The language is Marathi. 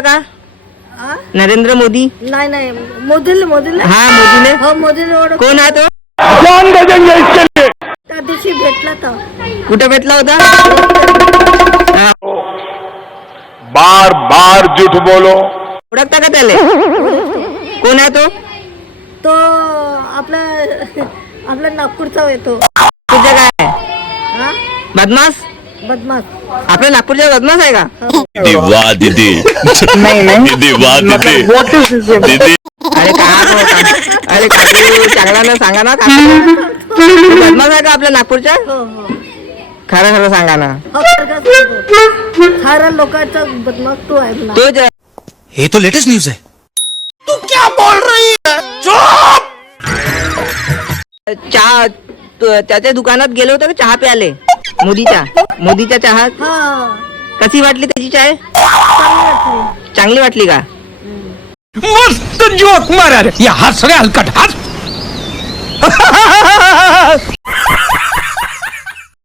का हा? नरेंद्र मोदी? नाही नाही मोदीला हा मोदीने. हो मोदीला ओळख. कोण आहे तो? त्या दिवशी भेटला तर कुठे भेटला होता? हा, बार बार झूठ बोलो। ओळखता का त्याले? कोण आहे तो? तो आपला आपला नागपूरचा येतो. तुझं काय आहे? हा बदमाश? बदमाश. आपल्या नागपूरच्या बदमाश आहे का? दीदी वाह दीदी। नाही नाही. दीदी वाह दीदी। दीदी अरे काय बोलता? अरे काकू चांगला ना सांगा ना काकू. तू बदमाश आहे का आपल्या नागपूरच्या? हो हो खरं खरं सांगा ना. हो, खरं सांगतो. साऱ्या लोकांचा बदमाश तू आहे ना. तो ज- ये तो लेटेस्ट न्यूज है। चहा त्याच्या दुकानात गेलो होतो का चहा प्याले? मोदीच्या चहा हा कशी वाटली त्याची चाय? चांगली चांगली वाटली का? मस्त जोक मारा रे, या हस रे हलकट हस।